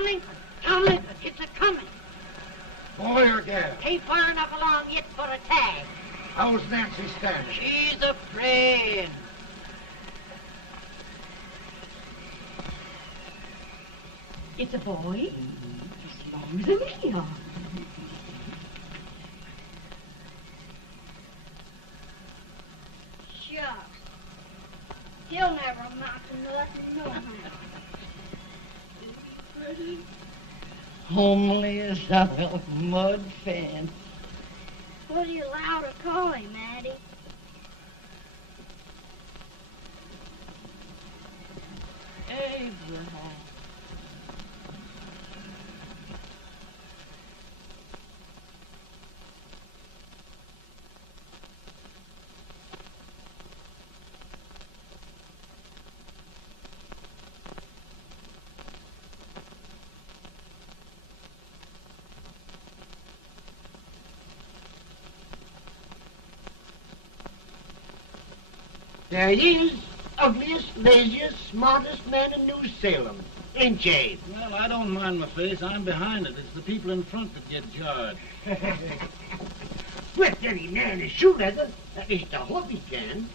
Tomlin, Tomlin, it's a-coming. Boy or gal? Ain't far enough along yet for a tag. How's Nancy standing? She's a praying. It's a boy, as long as a me are. Shucks. He'll never amount to nothing, no how. Homely as a mud fan. What do you allow to call him, Addie? Abraham. There he is, ugliest, laziest, smartest man in New Salem. Ain't you? Well, I don't mind my face. I'm behind it. It's the people in front that get jarred. With any man is shoe leather, at least I hope he can.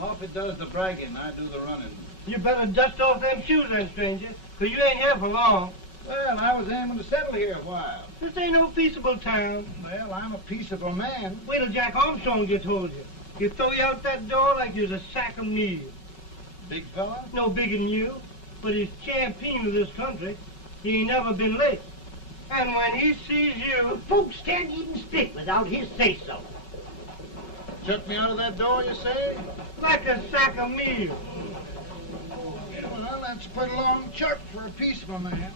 Off it does the bragging, I do the running. You better dust off them shoes then, stranger, 'cause you ain't here for long. Well, I was aiming to settle here a while. This ain't no peaceable town. Well, I'm a peaceable man. Wait till Jack Armstrong gets hold of you. He'll throw you out that door like you's a sack of meal. Big fella? No bigger than you, but he's champion of this country. He ain't never been late. And when he sees you... Folks can't even speak without his say-so. Shut me out of that door, you say? Like a sack of meal. Well, that's a pretty long chirp for a peaceful man.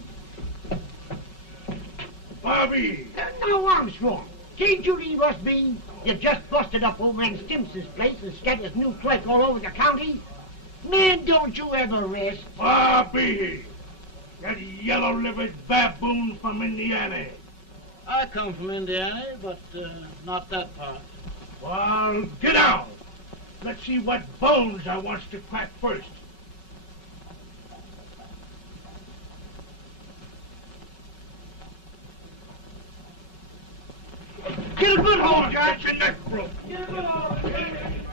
Bobby! Now, Armstrong, can't you leave us be? You've just busted up over in Stimpson's place and scattered new clerk all over the county. Man, don't you ever rest. Bobby! That yellow-livered baboon from Indiana. I come from Indiana, but not that part. Well, get out. Let's see what bones I wants to crack first. Get a good hold, Jack. Get your neck broke. Get a good hold.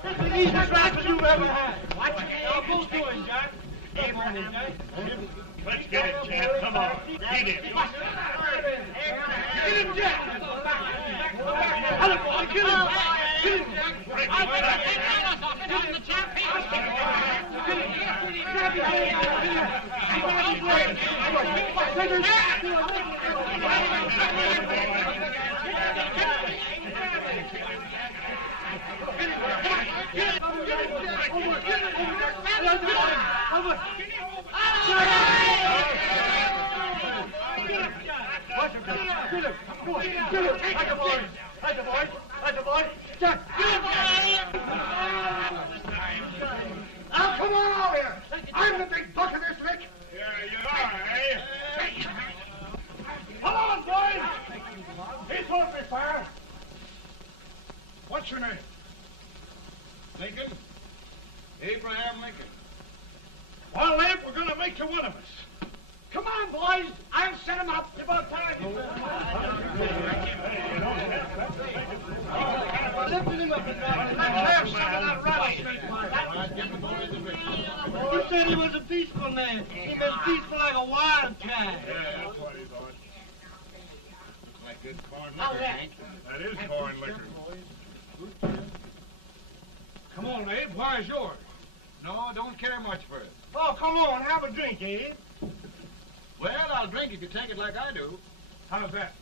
That's the easiest rifle you've ever had. Watch it. Now, both doing, Jack. Abraham, Jack. Let's get it, Chad. Come on. Get it. Get him, Jack. Hello, boy. Get him. Get him, Jack. Break I'll it, Jack. get him. Get him. Grab him. Now, come on over here. I'm the big buck of this lick. Yeah, you are, eh? Come on, boys. He's on me, fire. What's your name? Lincoln? Abraham Lincoln. Well, Abe, we're going to make you one of us. Come on, boys. I'll set him up. It's about time. Lift him up and down. Let's have some of that rubbish. You said he was a peaceful man. He was peaceful like a wildcat. Yeah, that's what he thought. Looks like good corn How's liquor, that? Hank. That is corn liquor. Come on, Abe. Where's yours? No, I don't care much for it. Oh, come on. Have a drink, Abe. Well, I'll drink if you take it like I do. How's that?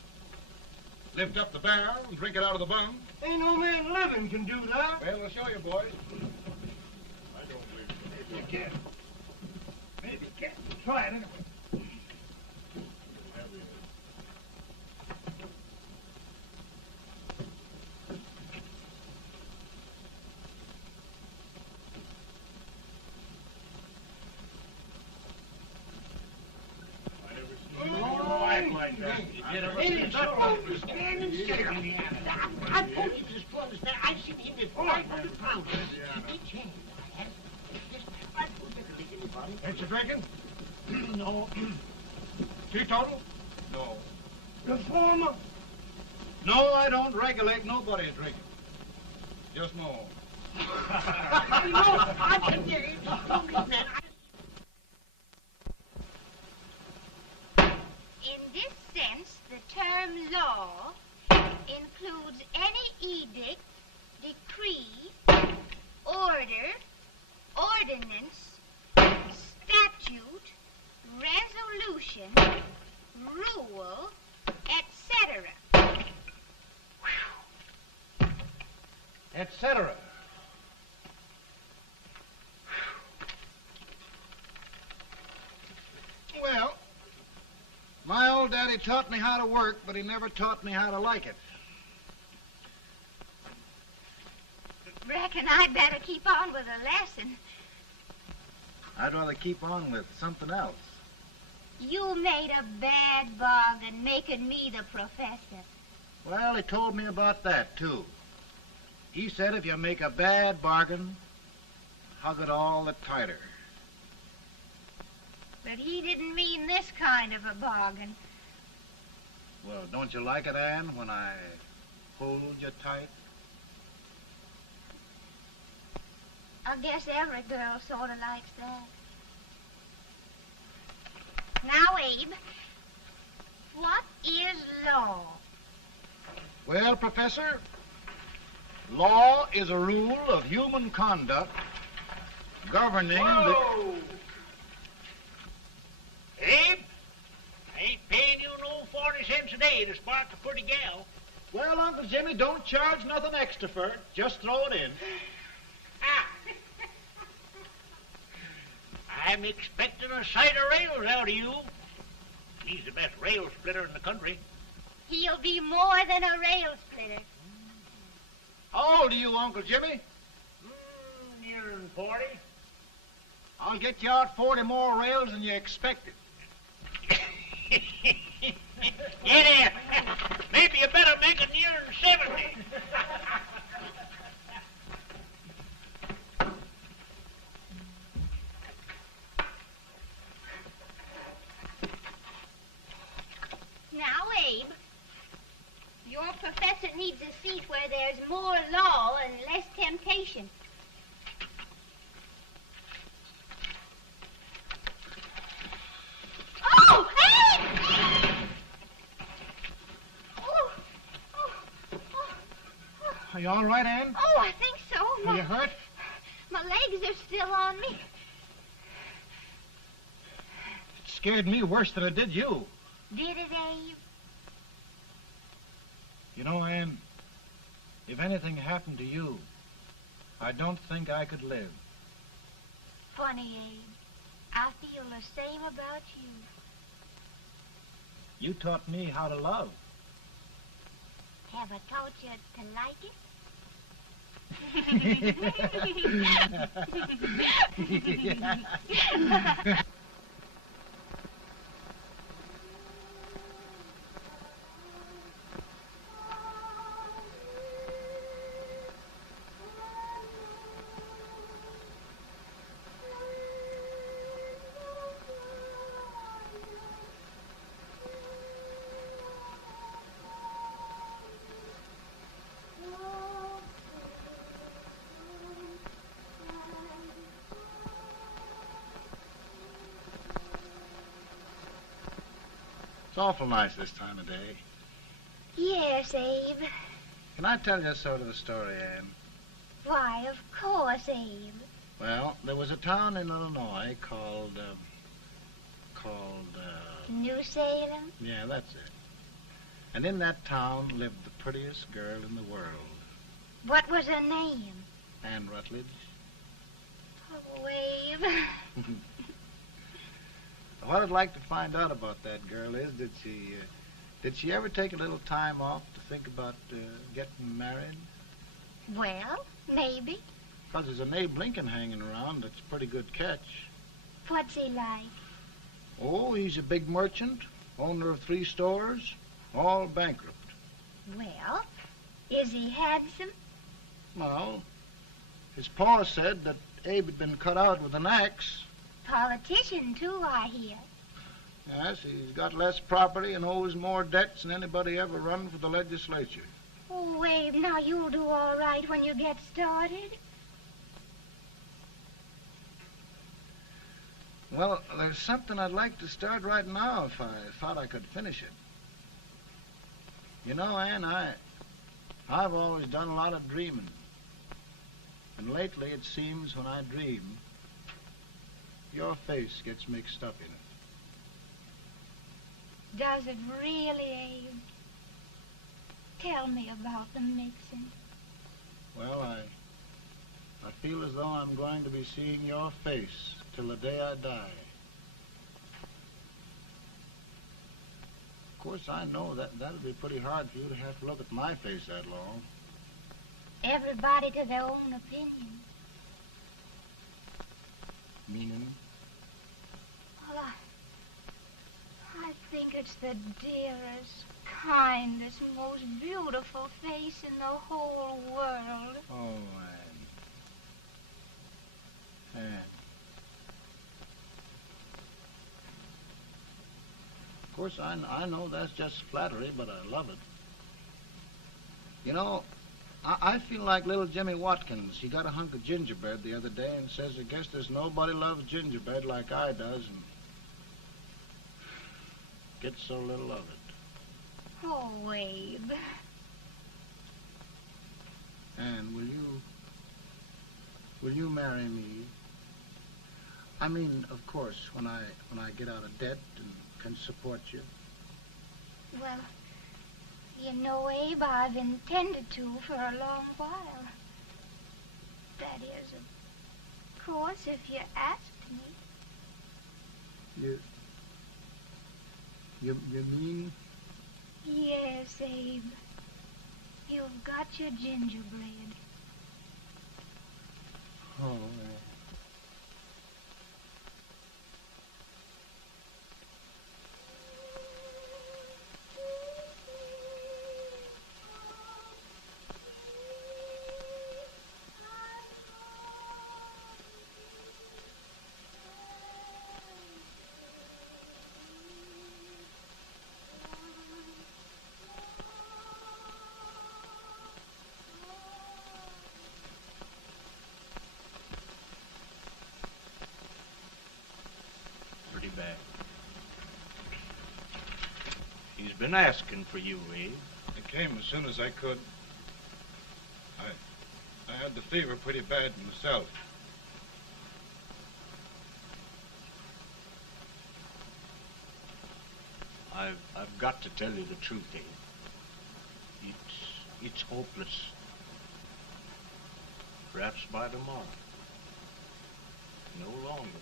Lift up the barrel and drink it out of the bung. Ain't no man living can do that. Well, I'll show you, boys. I don't believe it. You can. Maybe you can. Try it anyway. I told you this brother's there. I've seen him with 500 pounds. Each hand. I told you to make anybody. Ain't you drinking? No. Teetotal? No. Reformer? No, I don't regulate nobody's drinking. Just my own. I can get it. In this sense, the term law includes any edict, decree, order, ordinance, statute, resolution, rule, etc. Etc. Well, my old daddy taught me how to work, but he never taught me how to like it. Reckon I'd better keep on with the lesson. I'd rather keep on with something else. You made a bad bargain making me the professor. Well, he told me about that, too. He said if you make a bad bargain, hug it all the tighter. But he didn't mean this kind of a bargain. Well, don't you like it, Anne, when I hold you tight? I guess every girl sort of likes that. Now, Abe, what is law? Well, Professor, law is a rule of human conduct governing Whoa! Abe, I ain't paying you no 40 cents a day to spark a pretty gal. Well, Uncle Jimmy, don't charge nothing extra for it. Just throw it in. I'm expecting a sight of rails out of you. He's the best rail splitter in the country. He'll be more than a rail splitter. How old are you, Uncle Jimmy? Nearing 40. I'll get you out 40 more rails than you expected. Get in. Maybe you better make it nearing 70. Now, Abe, your professor needs a seat where there's more law and less temptation. Oh, Abe! Oh, oh, oh, oh. Are you all right, Anne? Oh, I think so. Are you hurt? My legs are still on me. It scared me worse than it did you. Did it, Abe? You know, Anne, if anything happened to you, I don't think I could live. Funny, Abe. I feel the same about you. You taught me how to love. Have I taught you to like it? It's awful nice this time of day. Yes, Abe. Can I tell you sort of a story, Anne? Why, of course, Abe. Well, there was a town in Illinois called, New Salem? yeah, that's it. And in that town lived the prettiest girl in the world, What was her name? Anne Rutledge. Oh, Abe. What I'd like to find out about that girl is, did she ever take a little time off to think about getting married? Well, maybe. Because there's an Abe Lincoln hanging around that's a pretty good catch. What's he like? Oh, he's a big merchant, owner of 3 stores, all bankrupt. Well, is he handsome? Well, his pa said that Abe had been cut out with an axe. Politician, too, I hear. Yes, he's got less property and owes more debts than anybody ever run for the legislature. Oh, Abe, now you'll do all right when you get started. Well, there's something I'd like to start right now if I thought I could finish it. You know, Ann, I've always done a lot of dreaming. And lately it seems when I dream, your face gets mixed up in it. Does it really, Abe? Tell me about the mixing. Well, I feel as though I'm going to be seeing your face till the day I die. Of course, I know that'll be pretty hard for you to have to look at my face that long. Everybody to their own opinion. Meaning? Well, I think it's the dearest, kindest, most beautiful face in the whole world. Oh, Ann. Ann. Of course, I know that's just flattery, but I love it. You know, I feel like little Jimmy Watkins. He got a hunk of gingerbread the other day and says, I guess there's nobody loves gingerbread like I does, and gets so little of it. Oh, Abe. And will you marry me? I mean, of course, when I get out of debt and can support you. Well, you know, Abe, I've intended to for a long while. That is, of course, if you asked me. You mean? Yes, Abe. You've got your gingerbread. Oh, Pretty bad. He's been asking for you, Abe. I came as soon as I could. I had the fever pretty bad myself. I've got to tell you the truth, Abe. It's hopeless. Perhaps by tomorrow. No longer, Abe.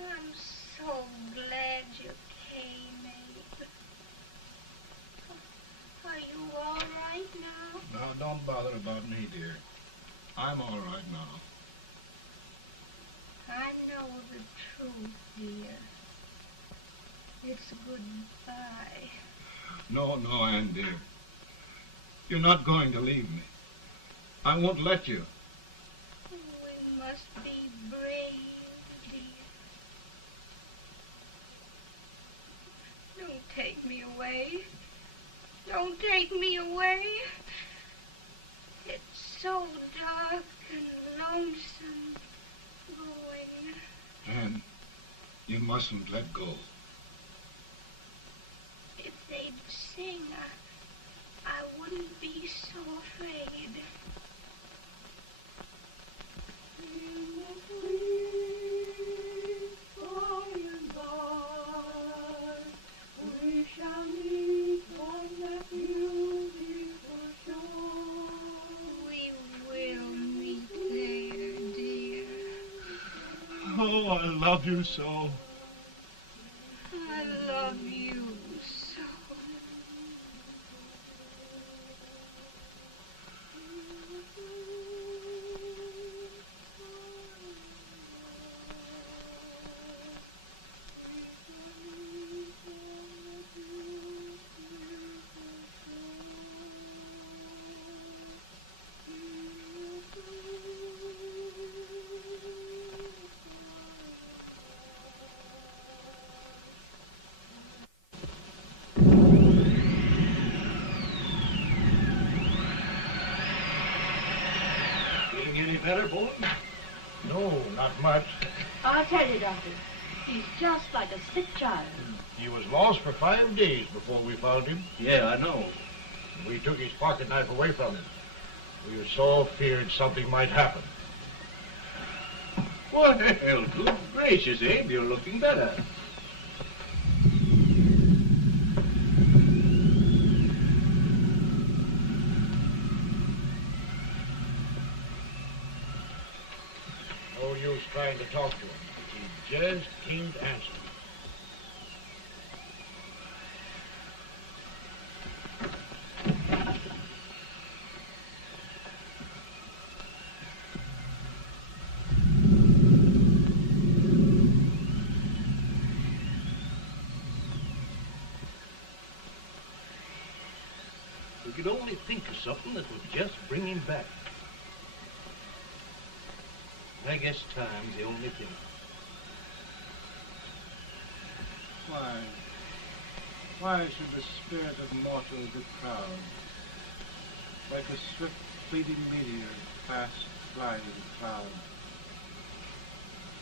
I'm so glad you came, Abe. Are you all right now? No, don't bother about me, dear. I'm all right now. I know the truth, dear. It's goodbye. No, Ann, dear. You're not going to leave me. I won't let you. We must be brave, dear. Don't take me away. Don't take me away. It's so dark and lonesome going. Ann, you mustn't let go. If they'd sing, I wouldn't be so afraid. Oh, I love you so. I love you so. better, Bones? No, not much. I'll tell you, Doctor, he's just like a sick child. He was lost for 5 days before we found him. Yeah, I know. We took his pocket knife away from him. We were so feared something might happen. Well, good gracious, Abe, you're looking better. No use trying to talk to him. He just can't answer. We could only think of something that would just bring him back. I guess time's the only thing. Why should the spirit of mortal be proud? Like a swift fleeting meteor, fast flying cloud.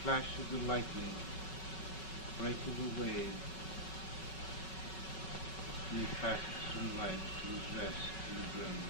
Flash of the lightning, break of the wave. He passes from life to his rest in the grave.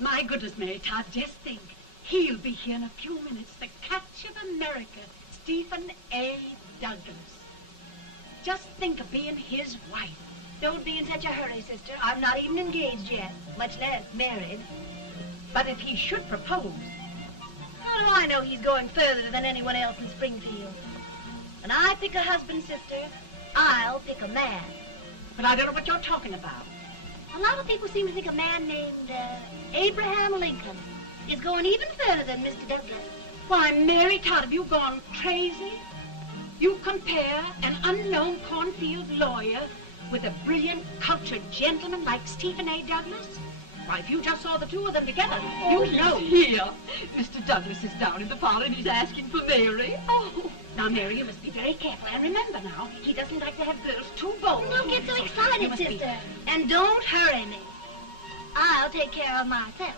My goodness, Mary Todd, just think. He'll be here in a few minutes. The catch of America, Stephen A. Douglas. Just think of being his wife. Don't be in such a hurry, sister. I'm not even engaged yet, much less married. But if he should propose... How do I know he's going further than anyone else in Springfield? When I pick a husband, sister, I'll pick a man. But I don't know what you're talking about. A lot of people seem to think a man named Abraham Lincoln is going even further than Mr. Douglas. Why, Mary Todd, have you gone crazy? You compare an unknown cornfield lawyer with a brilliant, cultured gentleman like Stephen A. Douglas? Why, if you just saw the two of them together, you'd know. Here. Mr. Douglas is down in the parlor and he's asking for Mary. Oh. Now, Mary, you must be very careful. And remember now, he doesn't like to have girls too bold. Don't get so excited, sister. And don't hurry me. I'll take care of myself.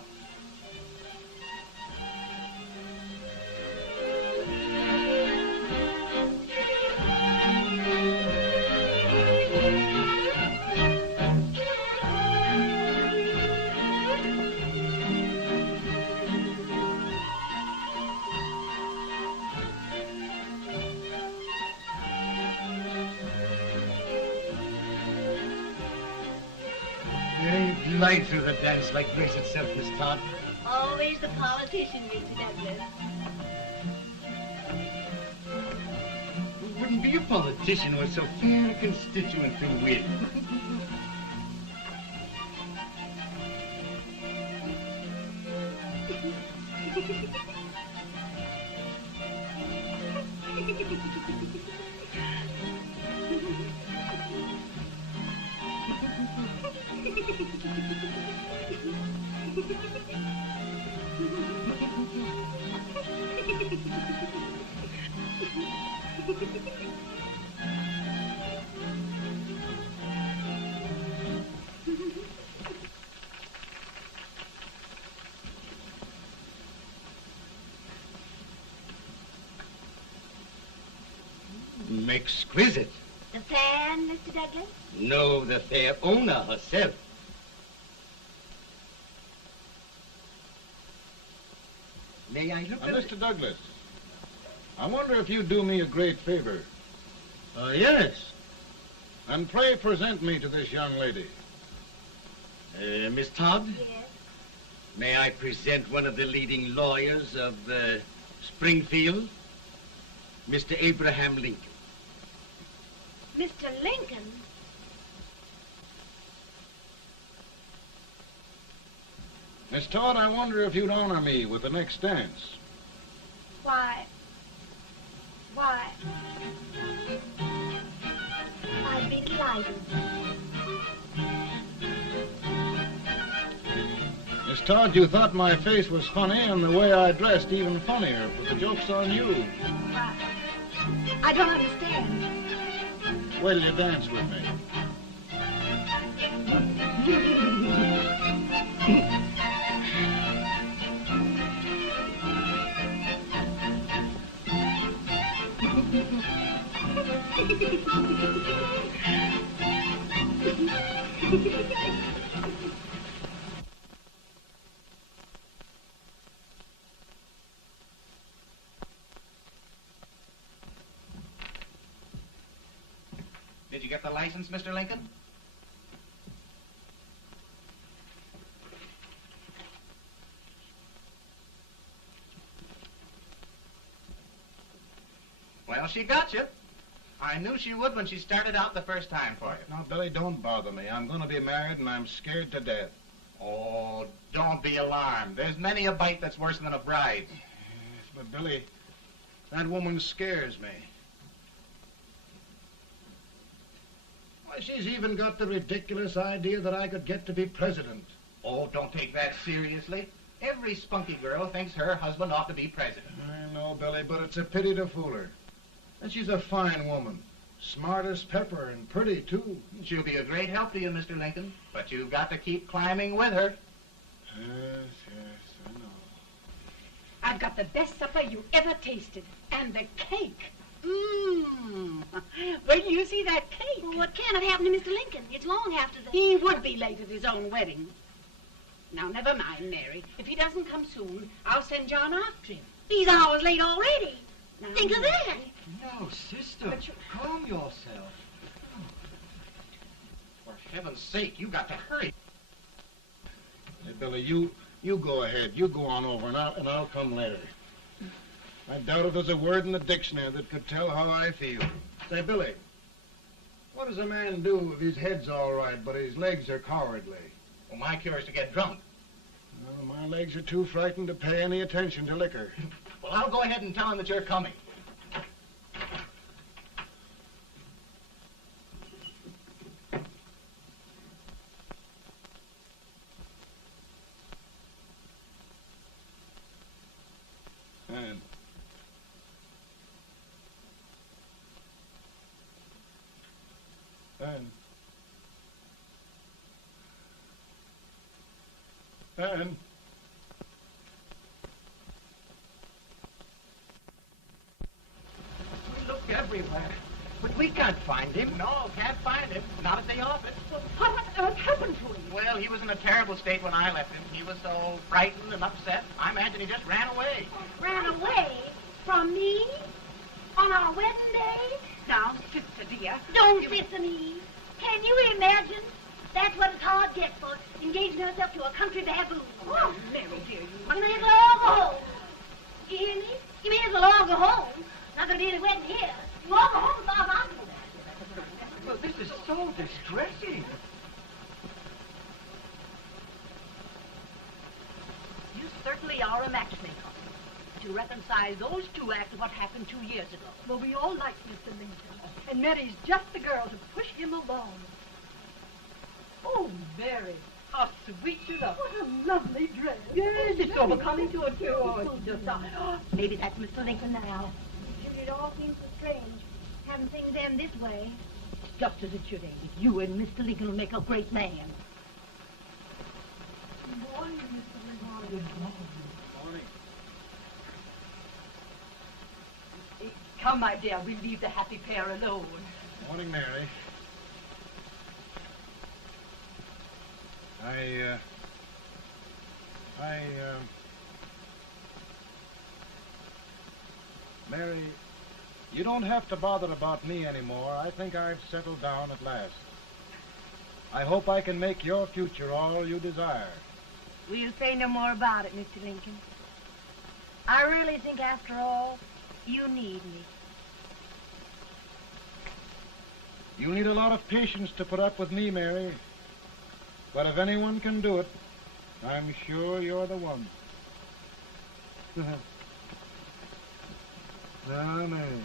Glide through the dance like grace itself, Miss Todd. Always the politician, Mr. Douglas. Who wouldn't be a politician with so fair a constituent to win? Exquisite. The fan, Mr. Douglas? No, the fair owner herself. May I look at Mr. Douglas, I wonder if you'd do me a great favor. Yes. And pray present me to this young lady. Miss Todd? Yes. May I present one of the leading lawyers of Springfield, Mr. Abraham Lincoln. Mr. Lincoln? Miss Todd, I wonder if you'd honor me with the next dance. Why, I'd be delighted. Miss Todd, you thought my face was funny and the way I dressed even funnier, but the joke's on you. I don't understand. Wait till you dance with me. Did you get the license, Mr. Lincoln? Well, she got you. I knew she would when she started out the first time for you. Now, Billy, don't bother me. I'm going to be married and I'm scared to death. Oh, don't be alarmed. There's many a bite that's worse than a bride. Yes, but Billy, that woman scares me. Why, she's even got the ridiculous idea that I could get to be president. Oh, don't take that seriously. Every spunky girl thinks her husband ought to be president. I know, Billy, but it's a pity to fool her. And she's a fine woman. Smart as pepper and pretty, too. She'll be a great help to you, Mr. Lincoln. But you've got to keep climbing with her. Yes, I know. I've got the best supper you ever tasted. And the cake. Mmm. Wait till you see that cake. Well, what can have happened to Mr. Lincoln? It's long after the... He would be late at his own wedding. Now, never mind, Mary. If he doesn't come soon, I'll send John after him. He's hours late already. Now, Think of that. No, sister. Calm yourself. For heaven's sake, you got to hurry. Hey, Billy, you go ahead. You go on over, and I'll come later. I doubt if there's a word in the dictionary that could tell how I feel. Say, Billy, what does a man do if his head's all right, but his legs are cowardly? Well, my cure is to get drunk. No, my legs are too frightened to pay any attention to liquor. Well, I'll go ahead and tell him that you're coming. And We looked everywhere, but we can't find him. No, can't find him. Not at the office. Well, what on earth happened to him? Well, he was in a terrible state when I left him. He was so frightened and upset. I imagine he just ran away. Ran away from me on our wedding day? Now, sister dear. Don't listen, Eve. Can you imagine? That's what it's hard gets for engaging herself to a country baboon. Oh, Mary dear, You may as well all go home. You hear me? You may as well all go home. Not gonna be any wedding here. You all go home as far as I'm concerned. Well, this is so distressing. You certainly are a matchmaker. To reconcile those two after what happened 2 years ago. Well, we all like Mr. Lincoln. And Mary's just the girl to push him along. Oh, Mary, how sweet you look. What a lovely dress. Yes, it's so becoming to it, too. Oh, it's just maybe that's Mr. Lincoln now. It all seems so strange, having things end this way. It's just as it should end. You and Mr. Lincoln will make a great man. Good morning, Mr. Lincoln. Morning. Come, my dear, we'll leave the happy pair alone. Morning, Mary. Mary, you don't have to bother about me anymore. I think I've settled down at last. I hope I can make your future all you desire. We'll say no more about it, Mr. Lincoln. I really think, after all, you need me. You need a lot of patience to put up with me, Mary. But if anyone can do it, I'm sure you're the one. Amen.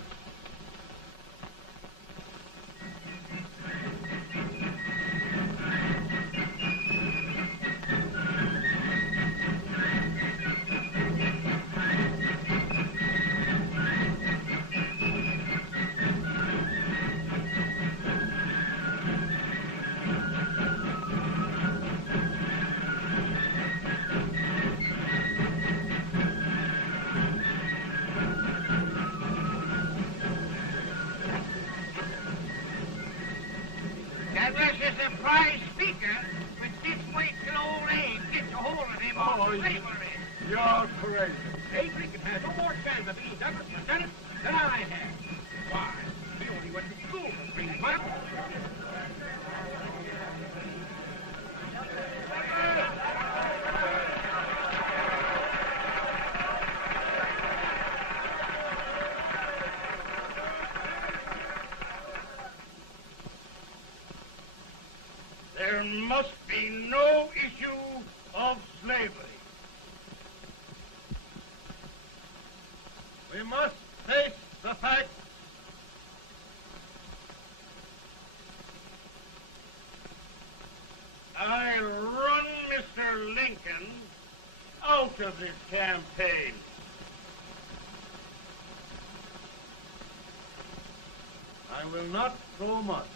That was a surprise speaker, but just wait till old Abe gets a hold of him on slavery. You're crazy. Abe Lincoln has no more chance of being Douglas Lieutenant than I have. Why? He only went to school for 3 months. There must be no issue of slavery. We must face the fact I run Mr. Lincoln out of this campaign. I will not throw mud.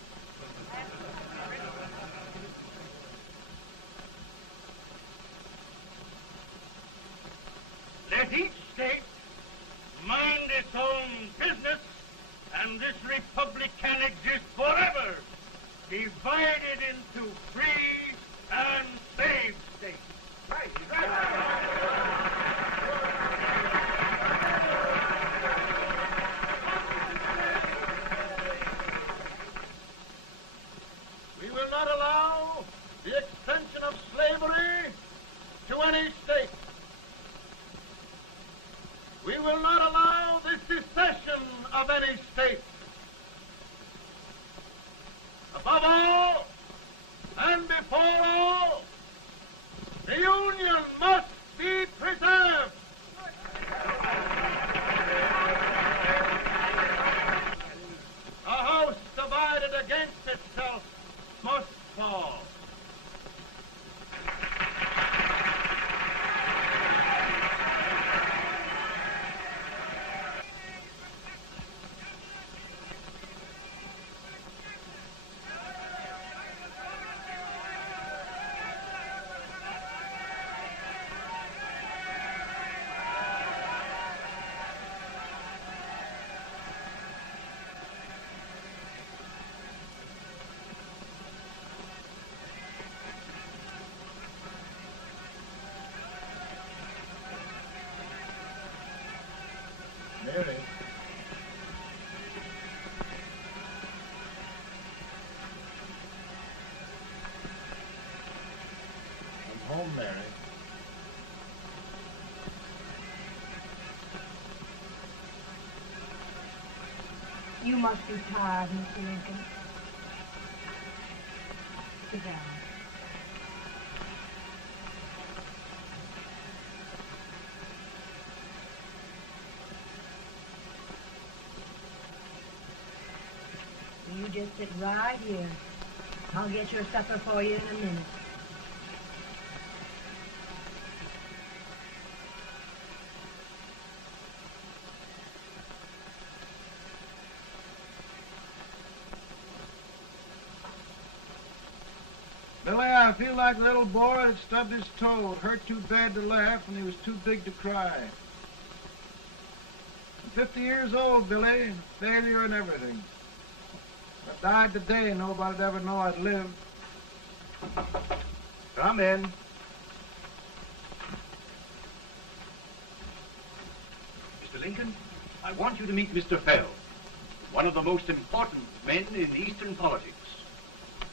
Let each state mind its own business, and this republic can exist forever, divided into free and slave states. Right, right. We will not allow the extension of slavery to any state. We will not allow the secession of any state. Above all, and before all, the Union must be preserved. A house divided against itself must fall. Mary. You must be tired, Mr. Lincoln. Sit down. You just sit right here. I'll get your supper for you in a minute. Billy, I feel like a little boy that stubbed his toe. It hurt too bad to laugh, and he was too big to cry. I'm 50 years old, Billy. Failure and everything. If I died today, nobody'd ever know I'd lived. Come in. Mr. Lincoln, I want you to meet Mr. Fell, one of the most important men in Eastern politics.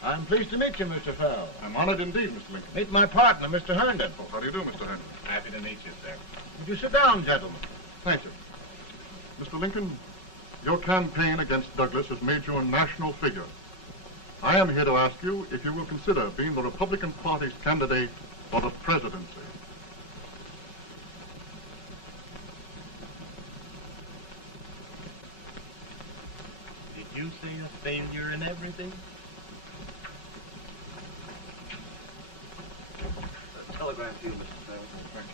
I'm pleased to meet you, Mr. Fell. I'm honored indeed, Mr. Lincoln. Meet my partner, Mr. Herndon. Oh, how do you do, Mr. Henry? Happy to meet you, sir. Would you sit down, gentlemen? Thank you. Mr. Lincoln, your campaign against Douglas has made you a national figure. I am here to ask you if you will consider being the Republican Party's candidate for the presidency. Did you say a failure in everything? A telegram to you, Mr. Fell. Thank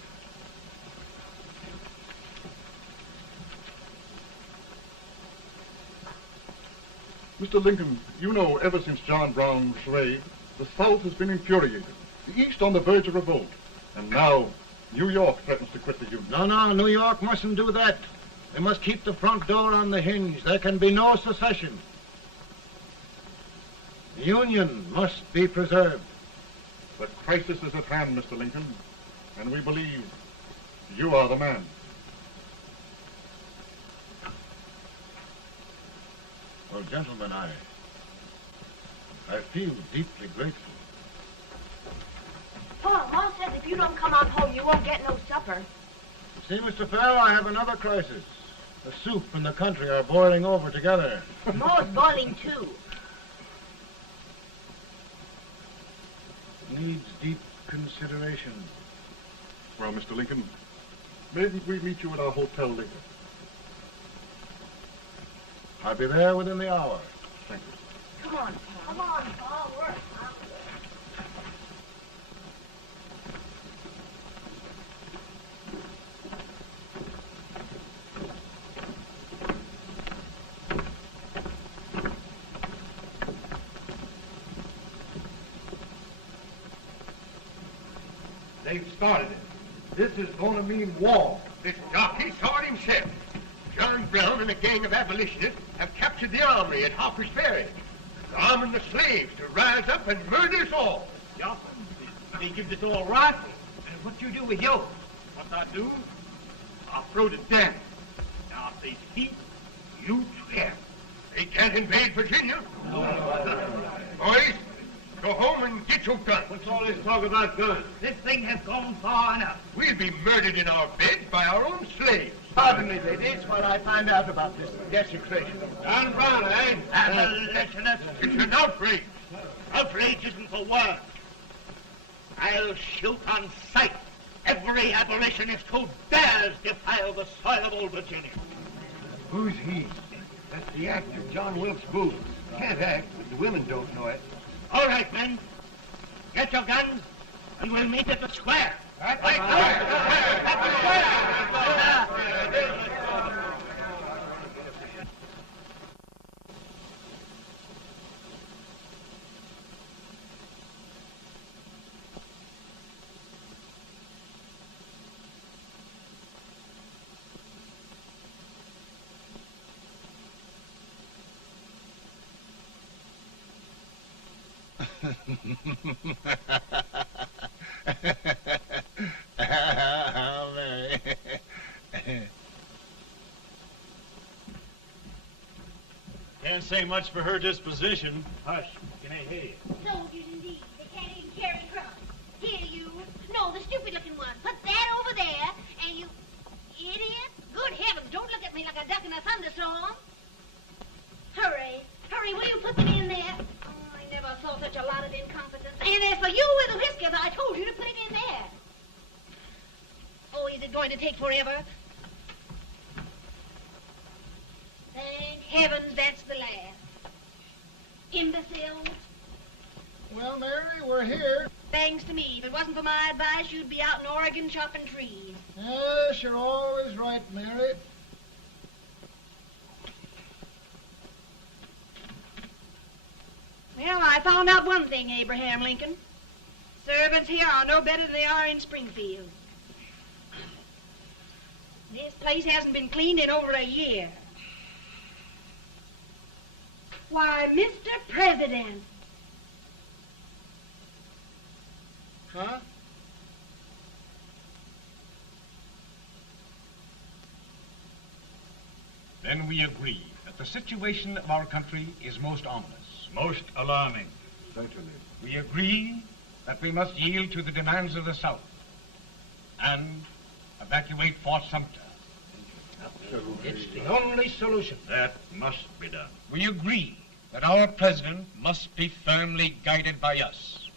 you. Mr. Lincoln, you know ever since John Brown's raid, the South has been infuriated, the East on the verge of revolt, and now New York threatens to quit the Union. No, New York mustn't do that. They must keep the front door on the hinge. There can be no secession. The Union must be preserved. The crisis is at hand, Mr. Lincoln, and we believe you are the man. Well, gentlemen, I feel deeply grateful. Ma says if you don't come on home, you won't get no supper. See, Mr. Fell, I have another crisis. The soup and the country are boiling over together. Ma's boiling too. Needs deep consideration. Well, Mr. Lincoln, maybe we meet you at our hotel later. I'll be there within the hour. Thank you. Come on, Pa. Work. They've started it. This is going to mean war. This jockey saw it himself. John Brown and a gang of abolitionists have captured the armory at Harper's Ferry. They're arming the slaves to rise up and murder us all. Yeah, they give us all rifles. And what you do with yours? What I do? I'll throw the damn. Now, if they speak, You swear. They can't invade Virginia. Boys, go home and get your guns. what's all this talk about guns? This thing has gone far enough. We'll be murdered in our beds by our own slaves. Pardon me, ladies, while I find out about this desecration. John Brown, eh? Abolitionist. It's an outrage. Outrage isn't the word. I'll shoot on sight every abolitionist who dares defile the soil of old Virginia. Who's he? That's the actor, John Wilkes Booth. Can't act, but the women don't know it. All right, men. Get your guns, and we'll meet at the square. At the Mary. Can't say much for her disposition. Hush, can I hear you? Soldiers indeed. They can't even carry crumbs. Here, you. No confidence. And as for you with the whiskers, I told you to put it in there. Oh, is it going to take forever? Thank heavens that's the last. Imbeciles. Well, Mary, we're here. Thanks to me. If it wasn't for my advice, you'd be out in Oregon chopping trees. Yes, you're always right, Mary. Well, I found out one thing, Abraham Lincoln. Servants here are no better than they are in Springfield. This place hasn't been cleaned in over a year. Why, Mr. President. Huh? Then we agree that the situation of our country is most ominous. Most alarming. Certainly. We agree that we must yield to the demands of the South and evacuate Fort Sumter. It's the only solution. That must be done. We agree that our president must be firmly guided by us.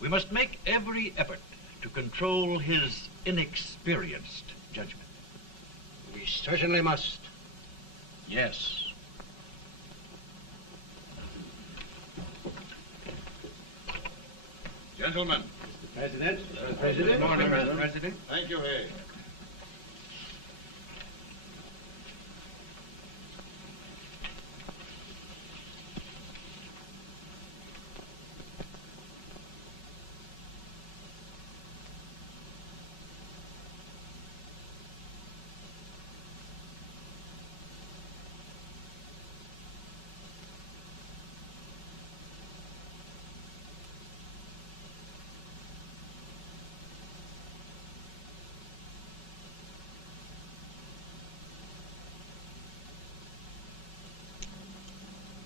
We must make every effort to control his inexperienced judgment. We certainly must. Yes. Gentlemen. Mr. President. President. Good morning, Mr. President. Thank you, Hay.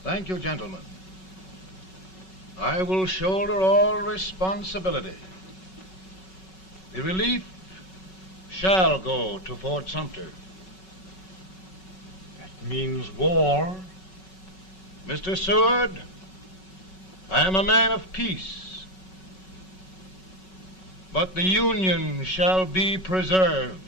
Thank you, gentlemen. I will shoulder all responsibility. The relief shall go to Fort Sumter. That means war. Mr. Seward, I am a man of peace, but the Union shall be preserved.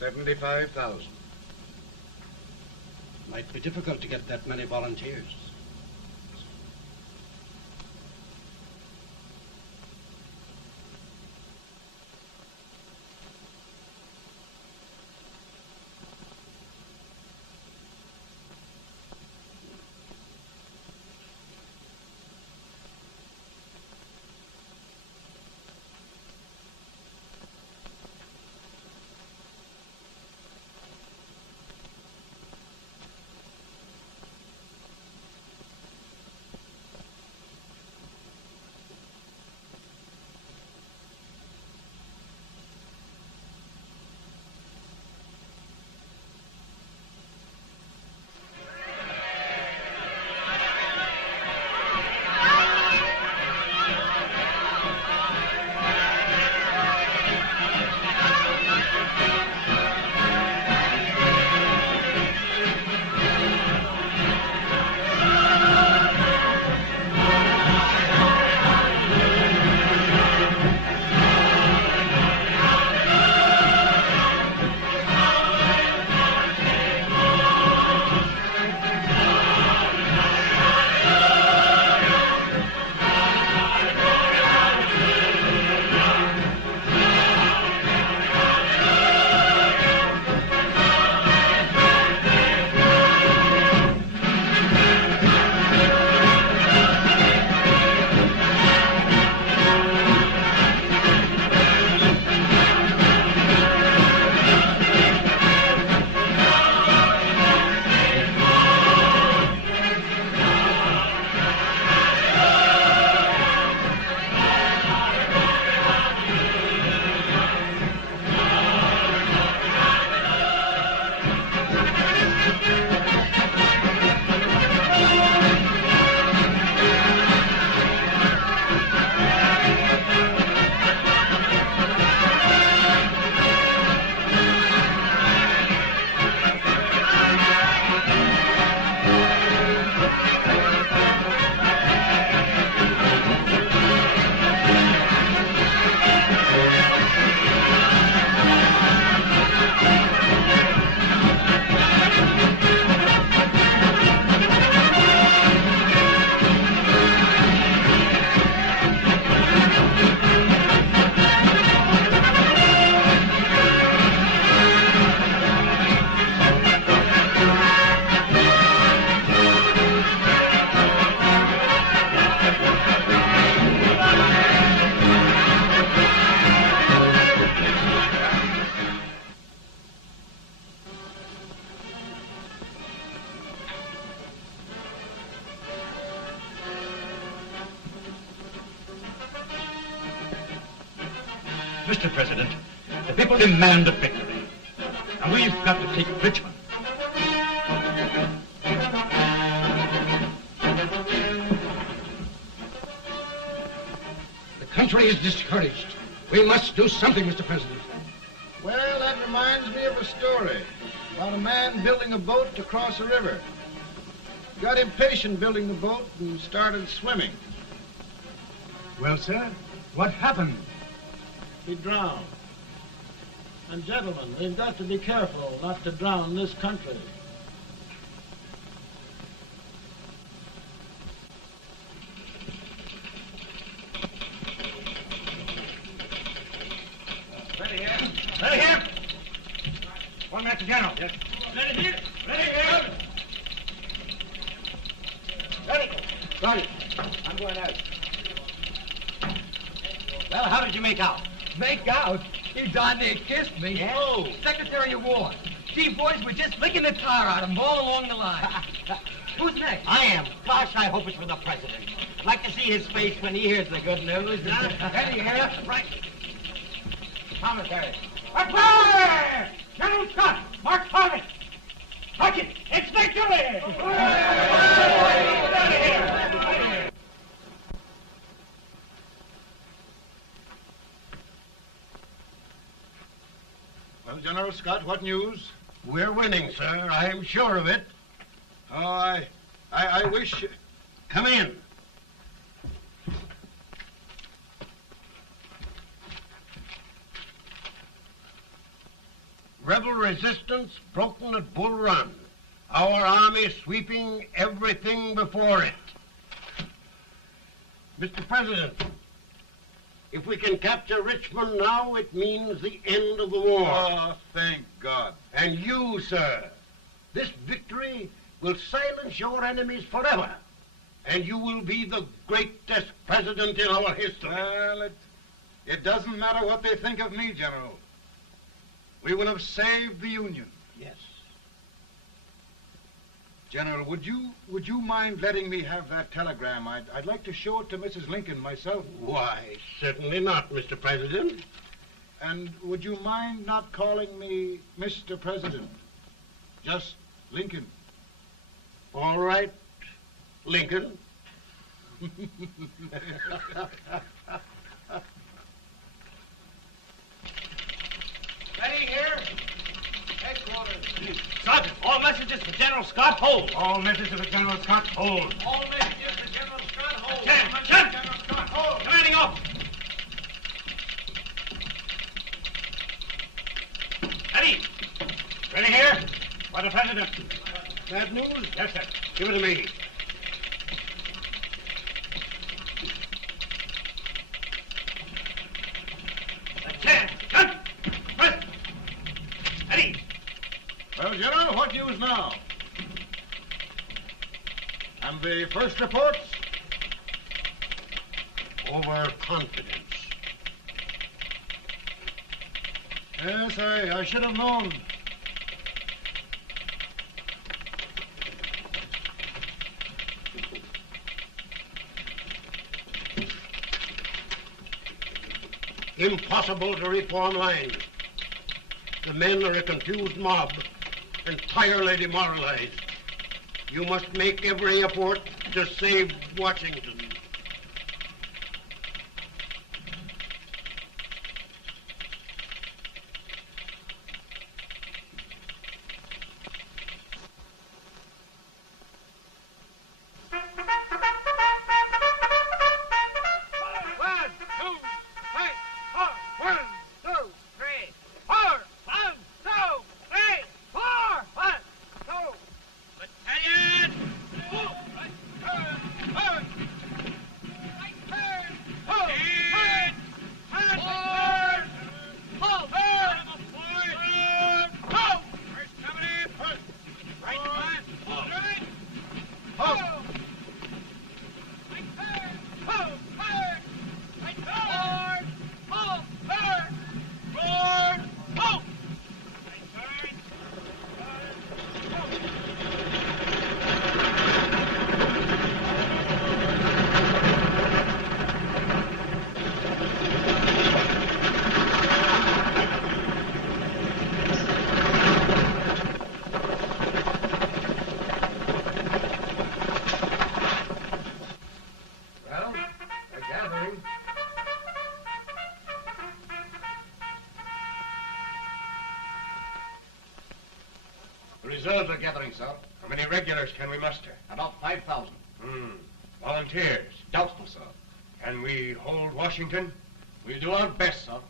$75,000. Might be difficult to get that many volunteers. Mr. President, the people demand a victory. And we've got to take Richmond. The country is discouraged. We must do something, Mr. President. Well, that reminds me of a story about a man building a boat to cross a river. Got impatient building the boat and started swimming. Well, sir, what happened? He drowned. And gentlemen, we've got to be careful not to drown this country. Ready here. Ready here. One minute to General. Yes. Ready here. Ready here. Ready. Got it. I'm going out. Well, how did you make out? Make out? He darn near kissed me. Yeah? Oh, Secretary of War. Gee, boys, we're just licking the tar out of him all along the line. Who's next? I am. Gosh, I hope it's for the president. I'd like to see his face when he hears the good news. Ready here. Right. Commissary. Fire! General Scott, mark target. Touch it. It's victory! Well, General Scott, what news? We're winning, sir. I am sure of it. Oh, I wish... Come in. Rebel resistance broken at Bull Run. Our army sweeping everything before it. Mr. President, if we can capture Richmond now, it means the end of the war. Oh, thank God. And you, sir, this victory will silence your enemies forever. And you will be the greatest president in our history. Well, it doesn't matter what they think of me, General. We will have saved the Union. Yes. General, would you mind letting me have that telegram? I'd like to show it to Mrs. Lincoln myself. Why, certainly not, Mr. President. And would you mind not calling me Mr. President? Just Lincoln. All right, Lincoln. Ready here. Headquarters. Sergeant, all messages for General Scott, hold. All messages for General Scott, hold. All messages for General Scott, hold. Chen! General Scott, hold. Commanding off. Ready. Ready here. For the president. Bad news? Yes, sir. Give it to me. Chen! Chen! Press! Ready. Well, General, what news now? And the first reports? Overconfidence. Yes, I should have known. Impossible to reform lines. The men are a confused mob, entirely demoralized. You must make every effort to save Washington. The reserves are gathering, sir. How many regulars can we muster? About 5,000. Volunteers? Doubtful, sir. Can we hold Washington? We'll do our best, sir.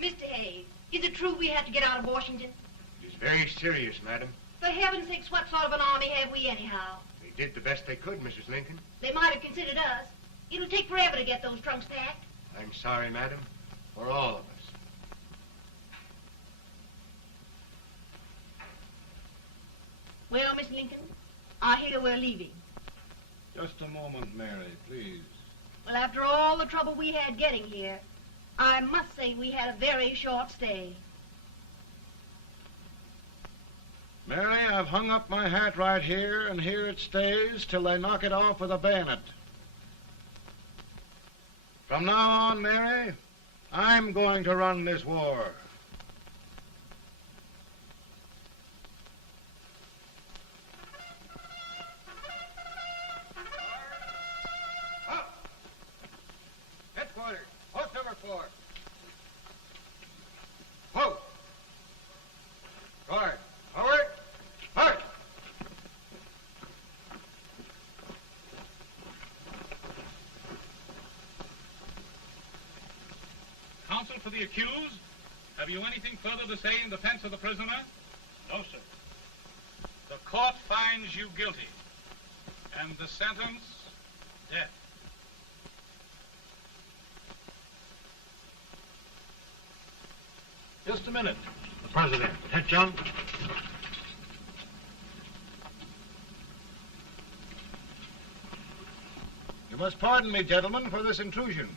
Mr. Hayes, is it true we have to get out of Washington? It is very serious, madam. For heaven's sakes, what sort of an army have we anyhow? They did the best they could, Mrs. Lincoln. They might have considered us. It'll take forever to get those trunks packed. I'm sorry, madam, for all of us. Well, Miss Lincoln, I hear we're leaving. Just a moment, Mary, please. Well, after all the trouble we had getting here, I must say we had a very short stay. Mary, I've hung up my hat right here, and here it stays till they knock it off with a bayonet. From now on, Mary, I'm going to run this war. Headquarters, post number 4. Whoa! Guard, forward, march! Counsel for the accused, have you anything further to say in defense of the prisoner? No, sir. The court finds you guilty, and the sentence, death. Just a minute. The President. Attention. You must pardon me, gentlemen, for this intrusion.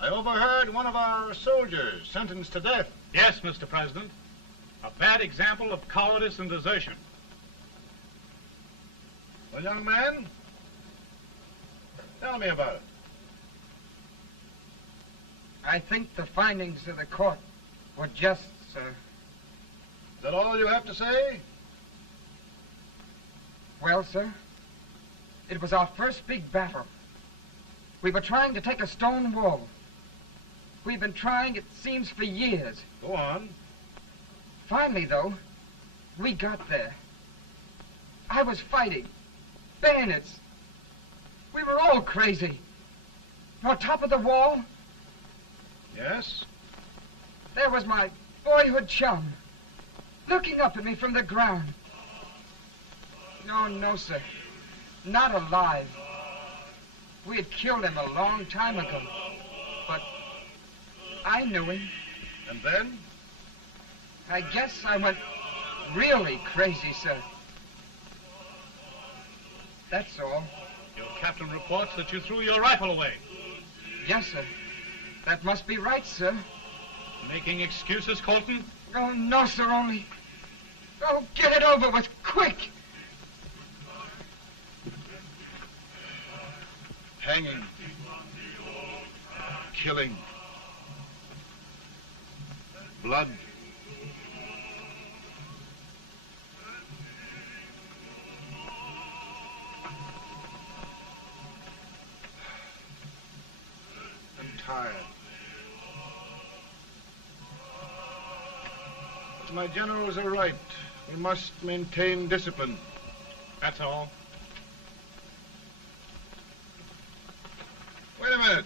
I overheard one of our soldiers sentenced to death. Yes, Mr. President. A bad example of cowardice and desertion. Well, young man, tell me about it. I think the findings of the court were just, sir. Is that all you have to say? Well, sir, it was our first big battle. We were trying to take a stone wall. We've been trying, it seems, for years. Go on. Finally, though, we got there. I was fighting. Bayonets. We were all crazy. On top of the wall, Yes? there was my boyhood chum, looking up at me from the ground. No, no, sir. Not alive. We had killed him a long time ago. But I knew him. And then? I guess I went really crazy, sir. That's all. Your captain reports that you threw your rifle away. Yes, sir. That must be right, sir. Making excuses, Colton? Oh, no, sir, only... Oh, get it over with, quick! Hanging. Killing. Blood. I'm tired. But my generals are right. We must maintain discipline. That's all. Wait a minute.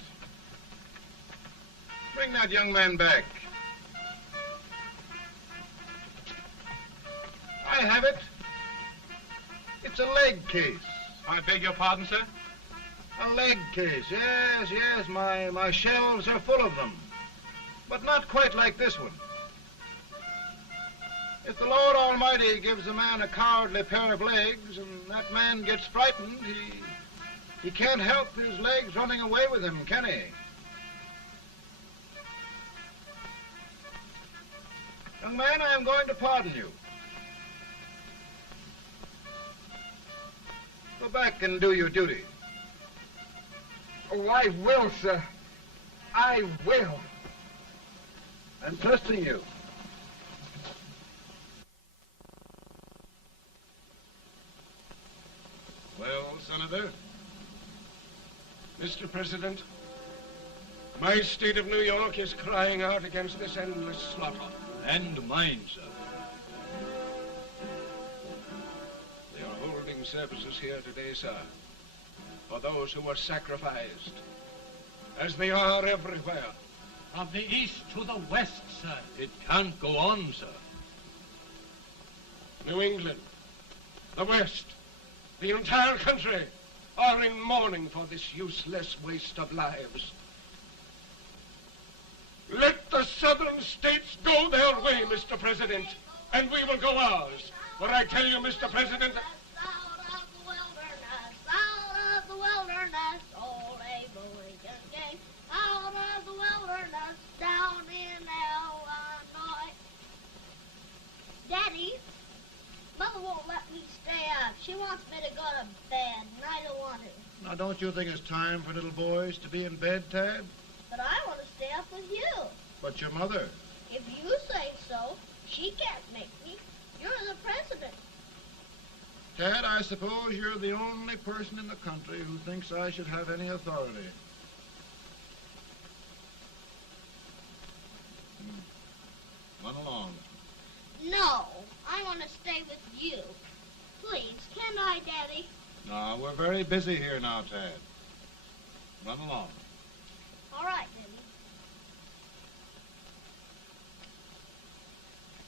Bring that young man back. I have it. It's a leg case. I beg your pardon, sir? A leg case, yes, yes. My shelves are full of them. But not quite like this one. If the Lord Almighty gives a man a cowardly pair of legs and that man gets frightened, he can't help his legs running away with him, can he? Young man, I am going to pardon you. Go back and do your duty. Oh, I will, sir. I will. I'm trusting you. Well, Senator? Mr. President, My state of New York is crying out against this endless slaughter. And mine, sir. They are holding services here today, sir, for those who were sacrificed, as they are everywhere. From the east to the west, sir. It can't go on, sir. New England, the West, the entire country are in mourning for this useless waste of lives. Let the southern states go their way, Mr. President, and we will go ours. For I tell you, Mr. President, Out of the wilderness, old Abraham came. Out of the wilderness, down in Illinois. Daddy, Mother won't let me stay up. She wants me to go to bed, and I don't want to. Now, don't you think it's time for little boys to be in bed, Tad? But I want to stay up with you. But your mother. If you say so, she can't make me. You're the president. Tad, I suppose you're the only person in the country who thinks I should have any authority. Run along. No, I want to stay with you. Please, can I, Daddy? No, we're very busy here now, Tad. Run along. All right, Daddy.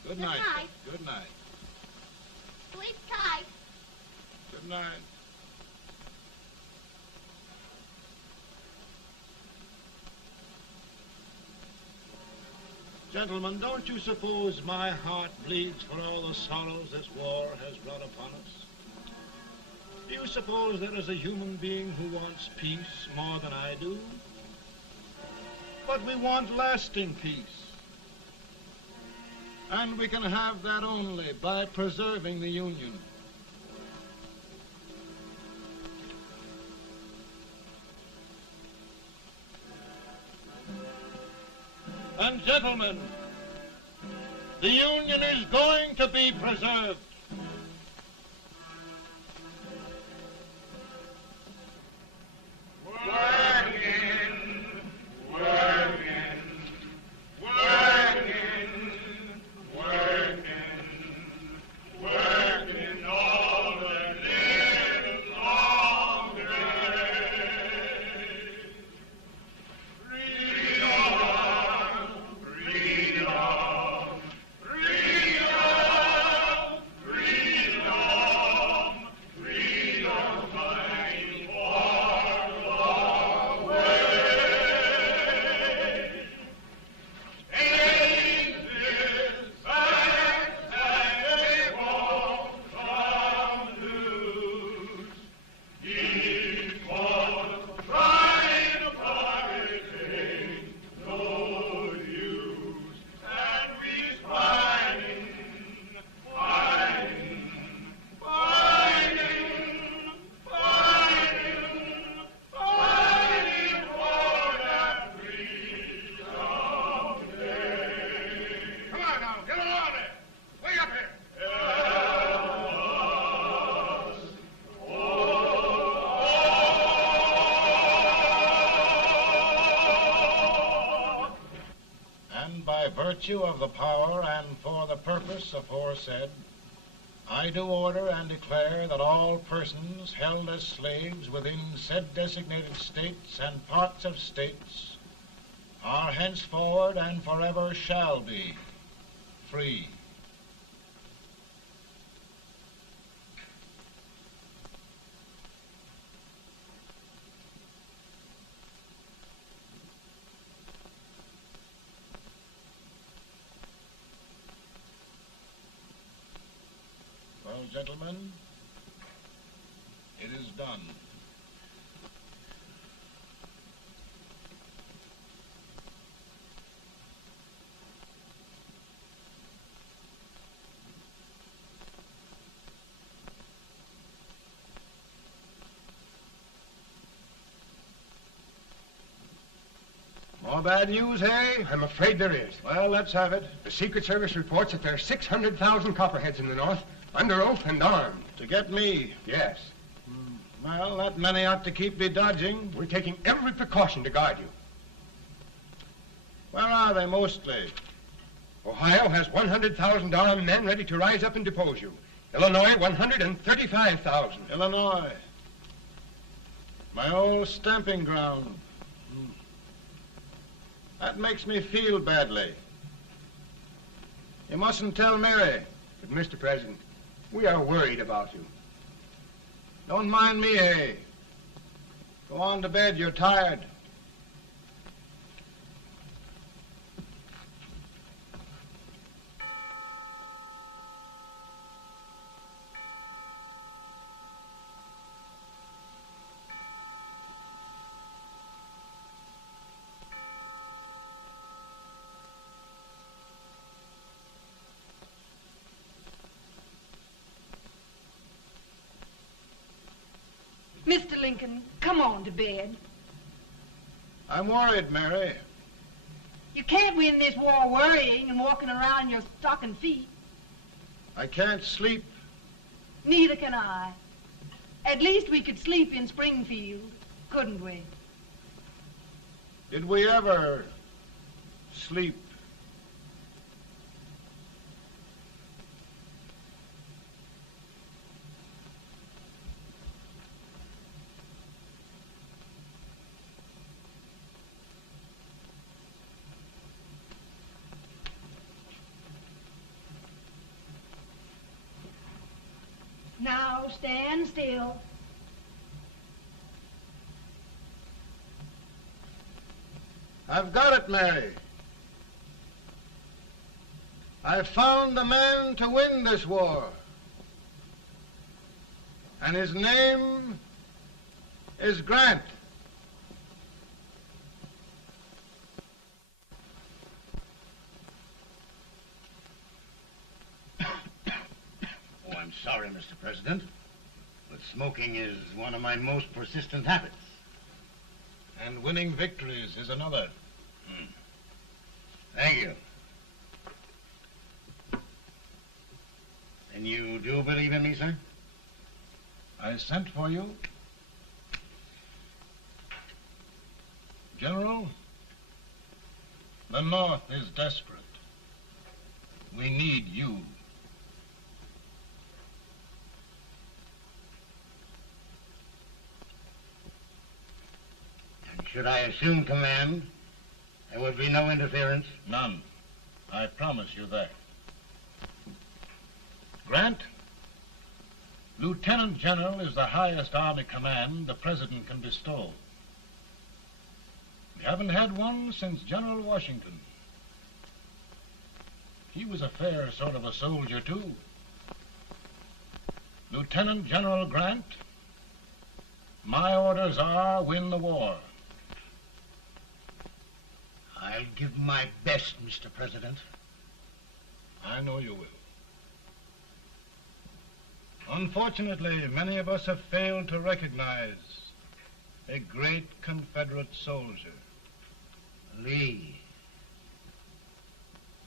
Good night. Good night. Good night. Sleep tight. Good night. Gentlemen, don't you suppose my heart bleeds for all the sorrows this war has brought upon us? Do you suppose there is a human being who wants peace more than I do? But we want lasting peace. And we can have that only by preserving the Union. And gentlemen, the Union is going to be preserved. Virtue of the power and for the purpose aforesaid, I do order and declare that all persons held as slaves within said designated states and parts of states are henceforward and forever shall be free. Well, gentlemen, it is done. More bad news, eh? I'm afraid there is. Well, let's have it. The Secret Service reports that there are 600,000 copperheads in the North, under oath and armed. To get me? Yes. Well, that many ought to keep me dodging. We're taking every precaution to guard you. Where are they mostly? Ohio has 100,000 armed men ready to rise up and depose you. Illinois, 135,000. Illinois. My old stamping ground. That makes me feel badly. You mustn't tell Mary. But, Mr. President, we are worried about you. Don't mind me, Hay. Go on to bed. You're tired. Mr. Lincoln, come on to bed. I'm worried, Mary. You can't win this war worrying and walking around in your stocking feet. I can't sleep. Neither can I. At least we could sleep in Springfield, couldn't we? Did we ever sleep? Now stand still. I've got it, Mary. I've found the man to win this war. And his name is Grant. Oh, I'm sorry, Mr. President, but smoking is one of my most persistent habits. And winning victories is another. Thank you. And you do believe in me, sir? I sent for you. General, the North is desperate. We need you. And should I assume command, there would be no interference? None. I promise you that. Grant, Lieutenant General is the highest army command the President can bestow. We haven't had one since General Washington. He was a fair sort of a soldier, too. Lieutenant General Grant, my orders are win the war. I'll give my best, Mr. President. I know you will. Unfortunately, many of us have failed to recognize a great Confederate soldier, Lee.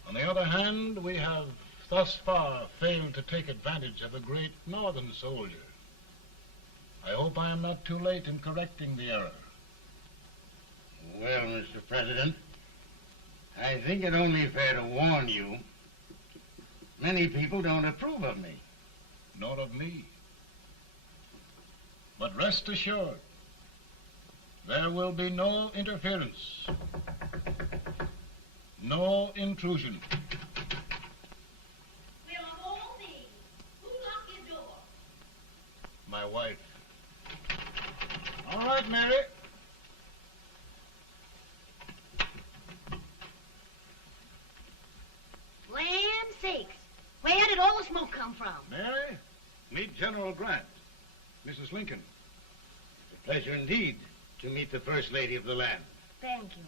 On the other hand, we have thus far failed to take advantage of a great Northern soldier. I hope I am not too late in correcting the error. Well, Mr. President, I think it only fair to warn you. Many people don't approve of me. Nor of me. But rest assured, there will be no interference, no intrusion. Well, of all things, who locked your door? My wife. All right, Mary. Land sakes, where did all the smoke come from? Mary, meet General Grant, Mrs. Lincoln. It's a pleasure indeed to meet the First Lady of the land. Thank you.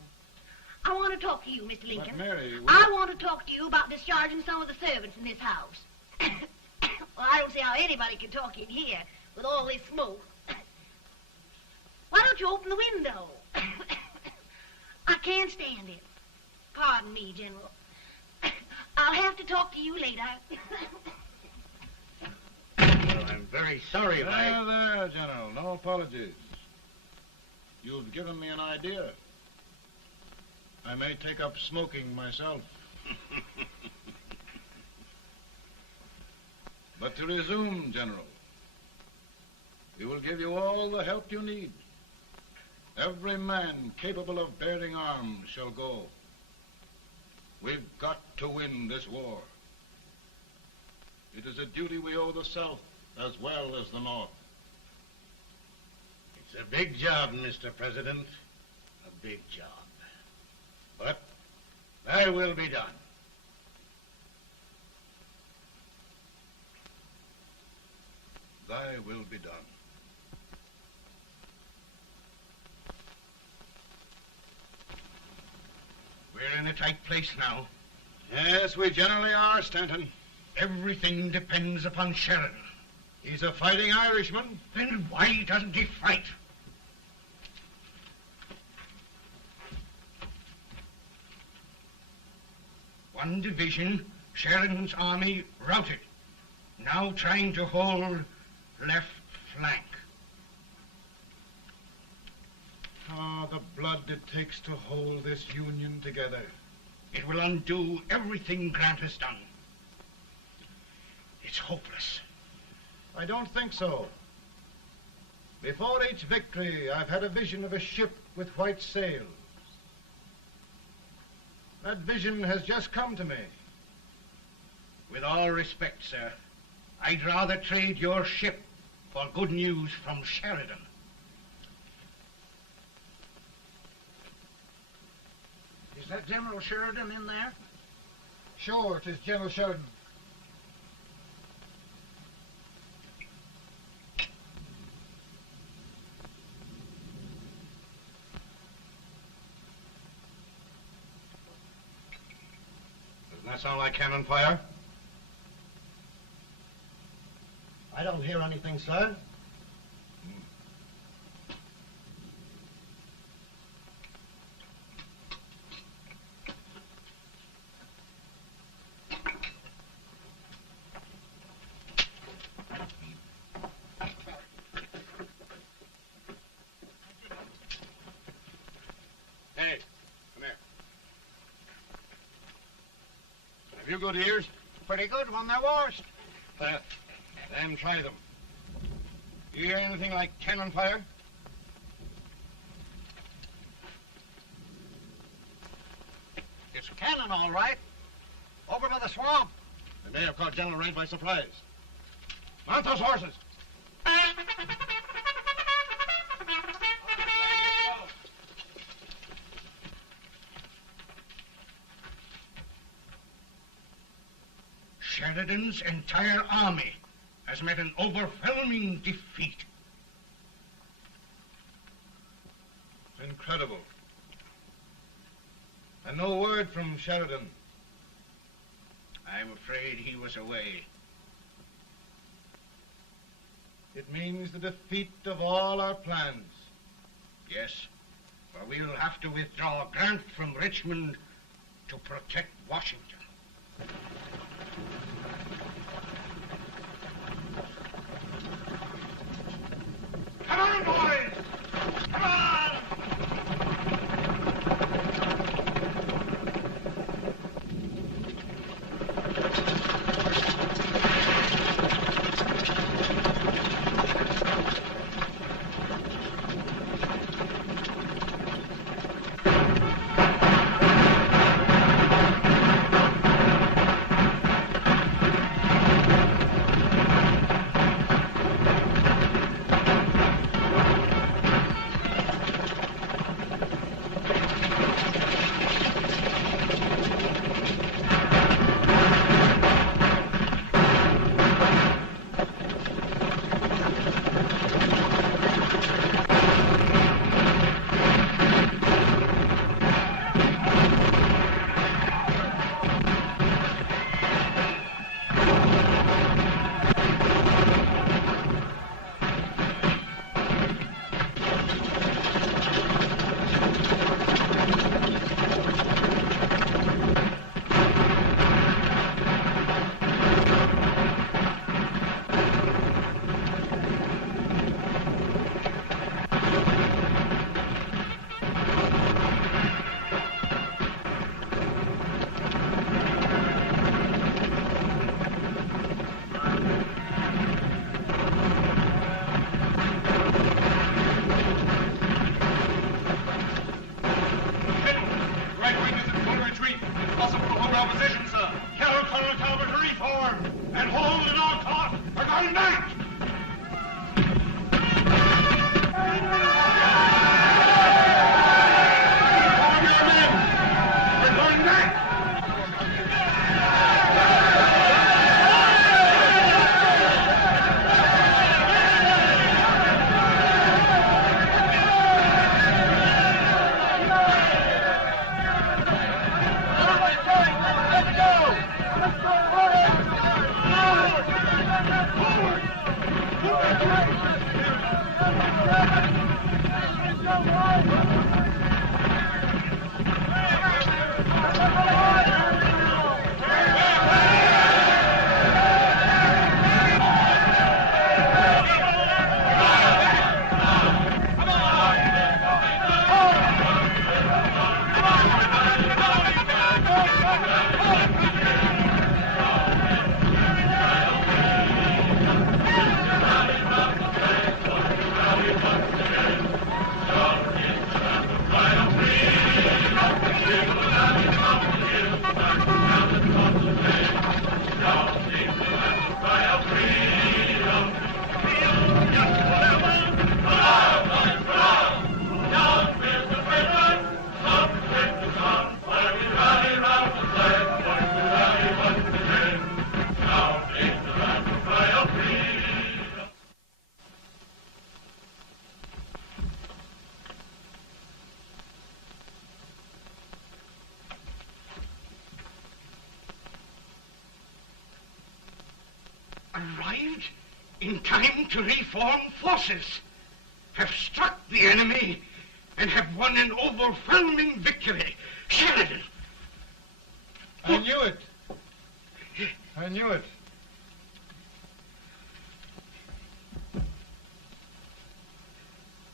I want to talk to you, Mr. Lincoln. But Mary, I want to talk to you about discharging some of the servants in this house. Well, I don't see how anybody can talk in here with all this smoke. Why don't you open the window? I can't stand it. Pardon me, General. I'll have to talk to you later. Well, I'm very sorry if There, General. No apologies. You've given me an idea. I may take up smoking myself. But to resume, General, we will give you all the help you need. Every man capable of bearing arms shall go. We've got to win this war. It is a duty we owe the South as well as the North. It's a big job, Mr. President. A big job. But thy will be done. Thy will be done. We're in a tight place now. Yes, we generally are, Stanton. Everything depends upon Sheridan. He's a fighting Irishman. Then why doesn't he fight? One division, Sheridan's army, routed. Now trying to hold left flank. Ah, the blood it takes to hold this Union together. It will undo everything Grant has done. It's hopeless. I don't think so. Before each victory, I've had a vision of a ship with white sails. That vision has just come to me. With all respect, sir, I'd rather trade your ship for good news from Sheridan. Is that General Sheridan in there? Sure, it is General Sheridan. Doesn't that sound like cannon fire? I don't hear anything, sir. Hey, come here. Have you good ears? Pretty good when they're washed. Then try them. You hear anything like cannon fire? It's cannon, all right. Over by the swamp. They may have caught General Range by surprise. Mount those horses. Sheridan's entire army has met an overwhelming defeat. It's incredible. And no word from Sheridan. I'm afraid he was away. It means the defeat of all our plans. Yes, for we'll have to withdraw Grant from Richmond to protect Washington. Come on, boys! Come on! in time to reform forces, have struck the enemy, and have won an overwhelming victory. Sheridan! I knew it. I knew it.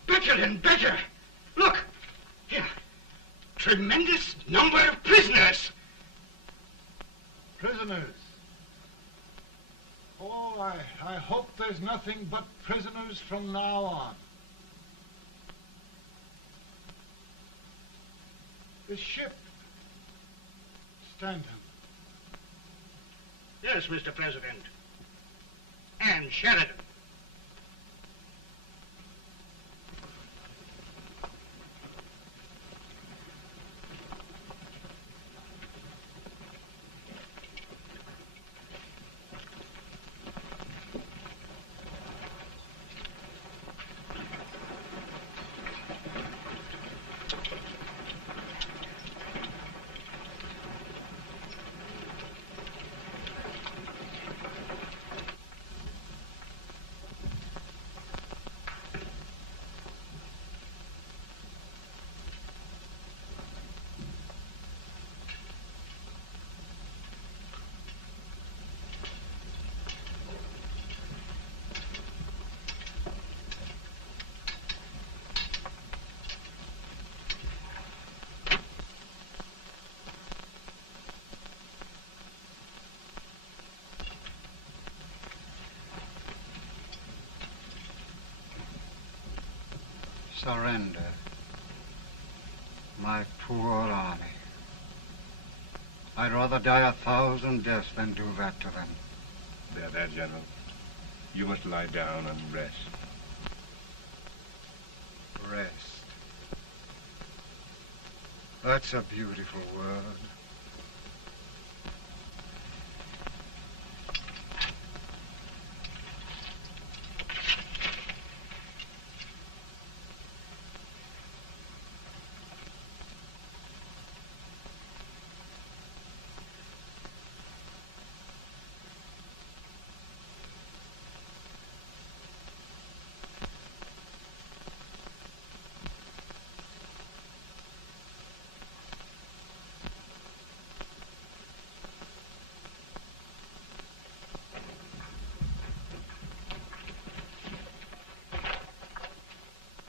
Better and better. Look, here. Tremendous number of prisoners. Prisoners. Oh, I hope there's nothing but prisoners from now on. The ship. Stanton. Yes, Mr. President. And Sheridan. Surrender. My poor army. I'd rather die 1,000 deaths than do that to them. There, General. You must lie down and rest. Rest. That's a beautiful word.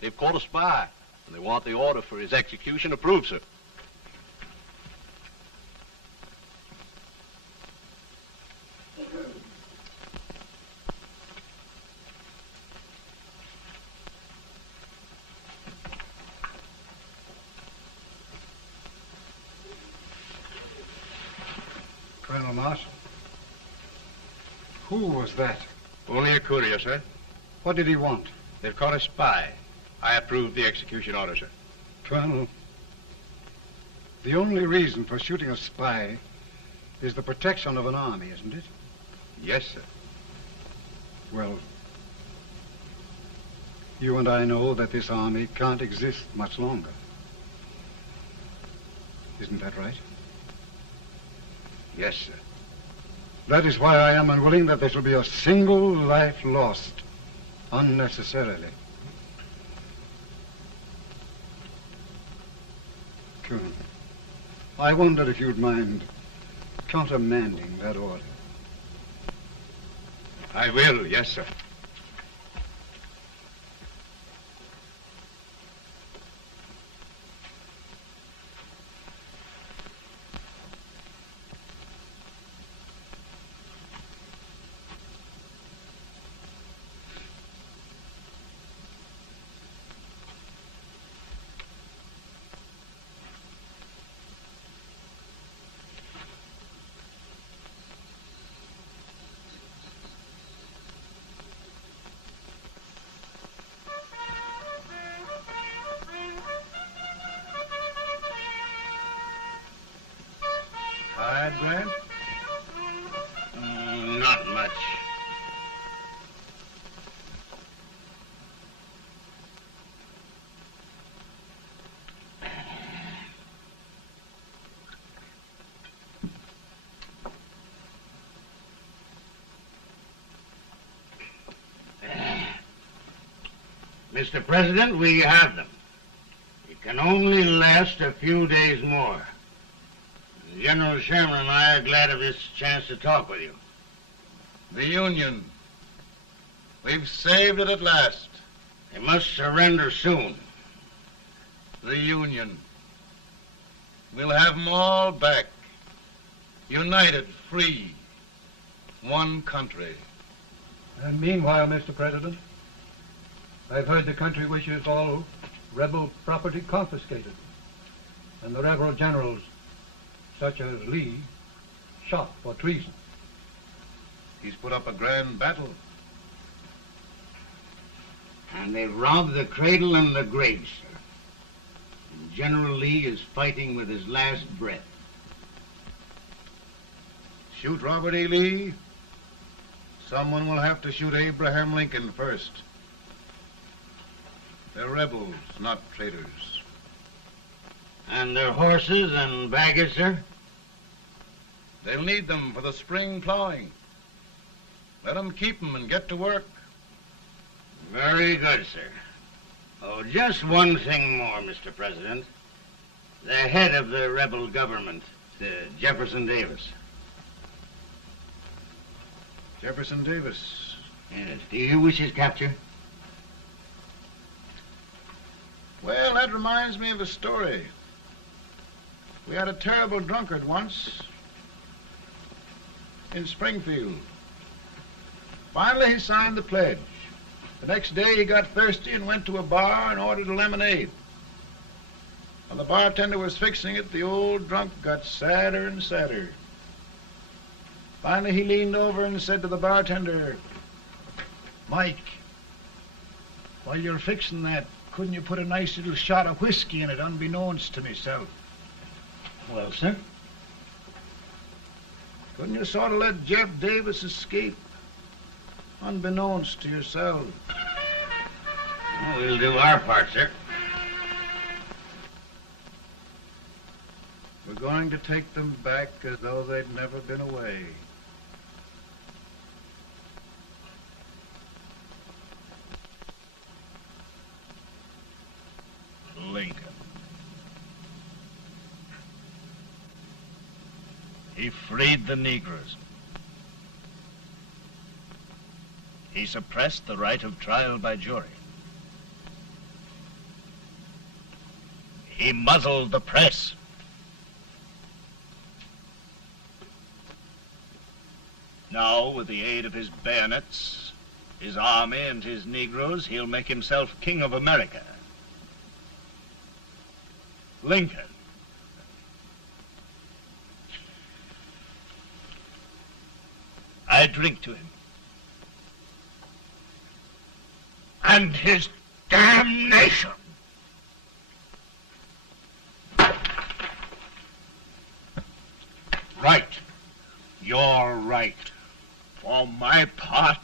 They've caught a spy, and they want the order for his execution approved, sir. Colonel Marshall. Who was that? Only a courier, sir. What did he want? They've caught a spy. I approve the execution order, sir. Colonel, the only reason for shooting a spy is the protection of an army, isn't it? Yes, sir. Well, you and I know that this army can't exist much longer. Isn't that right? Yes, sir. That is why I am unwilling that there shall be a single life lost unnecessarily. Colonel, I wondered if you'd mind countermanding that order. I will, yes, sir. Grant? Not much. Mr. President, we have them. It can only last a few days more. General Sherman and I are glad of this chance to talk with you. The Union. We've saved it at last. They must surrender soon. The Union. We'll have them all back. United, free. One country. And meanwhile, Mr. President, I've heard the country wishes all rebel property confiscated, and the rebel generals, such as Lee, shot for treason. He's put up a grand battle. And they've robbed the cradle and the grave, sir. And General Lee is fighting with his last breath. Shoot Robert E. Lee? Someone will have to shoot Abraham Lincoln first. They're rebels, not traitors. And their horses and baggage, sir? They'll need them for the spring plowing. Let them keep them and get to work. Very good, sir. Oh, just one thing more, Mr. President. The head of the rebel government, Jefferson Davis. Jefferson Davis? Yes. Do you wish his capture? Well, that reminds me of a story. We had a terrible drunkard once in Springfield. Finally, he signed the pledge. The next day, he got thirsty and went to a bar and ordered a lemonade. While the bartender was fixing it, the old drunk got sadder and sadder. Finally, he leaned over and said to the bartender, "Mike, while you're fixing that, couldn't you put a nice little shot of whiskey in it, unbeknownst to myself?" Well, sir? Couldn't you sort of let Jeff Davis escape, unbeknownst to yourself? Well, we'll do our part, sir. We're going to take them back as though they'd never been away. Lincoln. He freed the Negroes. He suppressed the right of trial by jury. He muzzled the press. Now, with the aid of his bayonets, his army, and his Negroes, he'll make himself king of America. Lincoln. I drink to him. And his damnation. Right. You're right. For my part,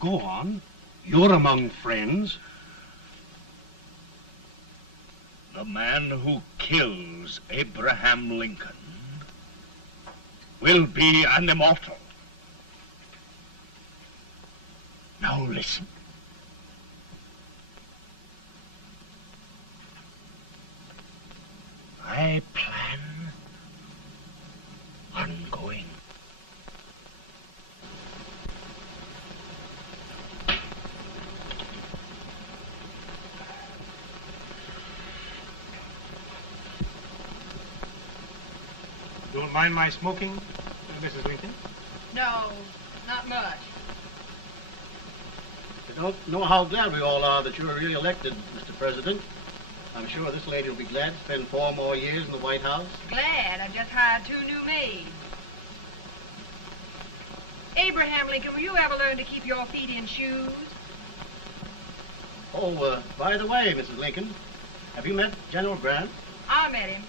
go on. You're among friends. The man who kills Abraham Lincoln will be an immortal. Now listen. I plan on going. Don't mind my smoking, Mrs. Lincoln? No, not much. You don't know how glad we all are that you were really elected, Mr. President. I'm sure this lady will be glad to spend 4 more years in the White House. Glad. I just hired 2 new maids. Abraham Lincoln, will you ever learn to keep your feet in shoes? Oh, by the way, Mrs. Lincoln, have you met General Grant? I met him.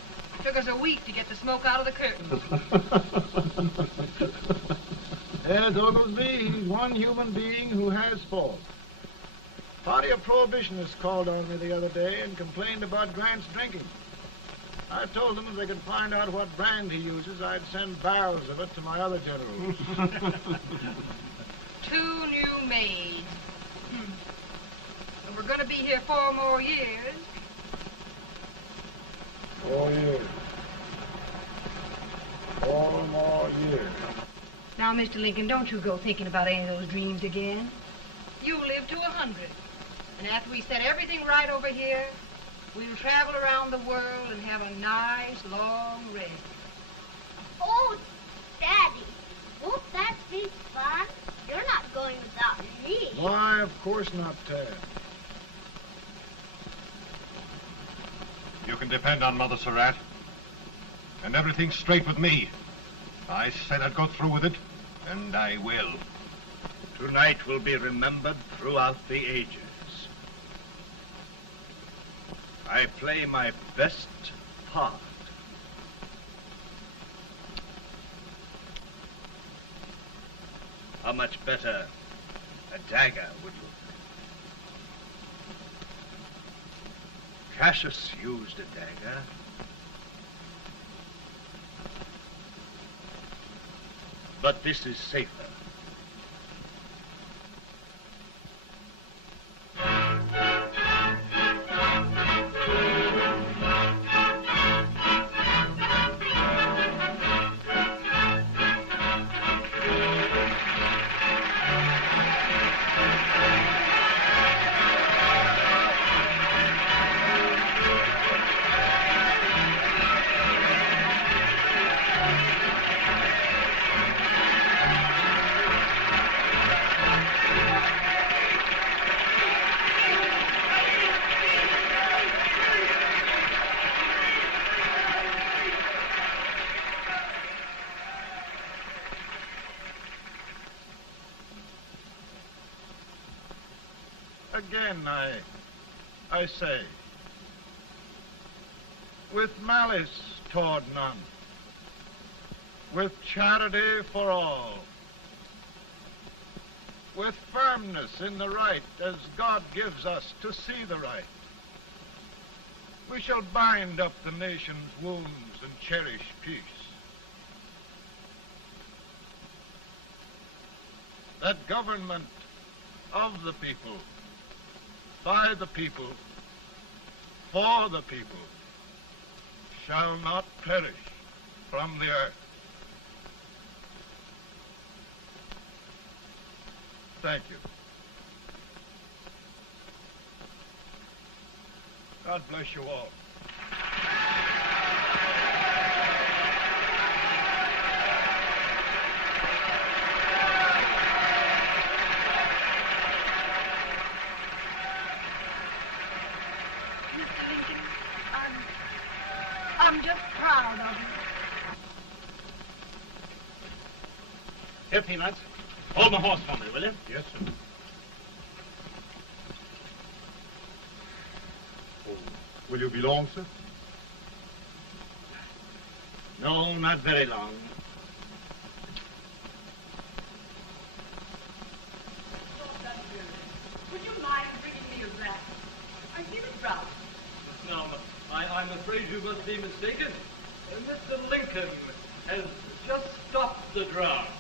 Took us a week to get the smoke out of the curtains. Yes, Oglesby, he's one human being who has faults. Party of Prohibitionists called on me the other day and complained about Grant's drinking. I told them if they could find out what brand he uses, I'd send barrels of it to my other generals. 2 new maids. And we're going to be here 4 more years. 4 years. 4 more years. Now, Mr. Lincoln, don't you go thinking about any of those dreams again. You live to 100. And after we set everything right over here, we'll travel around the world and have a nice, long rest. Oh, Daddy, won't that be fun? You're not going without me. Why, of course not, Tad. You can depend on Mother Surratt. And everything's straight with me. I said I'd go through with it, and I will. Tonight will be remembered throughout the ages. I play my best part. How much better a dagger would look. Cassius used a dagger. But this is safer. Again, I say, with malice toward none, with charity for all, with firmness in the right as God gives us to see the right, we shall bind up the nation's wounds and cherish peace. That government of the people, by the people, for the people, shall not perish from the earth. Thank you. God bless you all. I'm just proud of you. Here, Peanuts. Hold my horse for me, will you? Yes, sir. Oh, will you be long, sir? No, not very long. Would you mind bringing me a wrap? I feel it drop. No, I'm afraid you must be mistaken. Mr. Lincoln has just stopped the draft.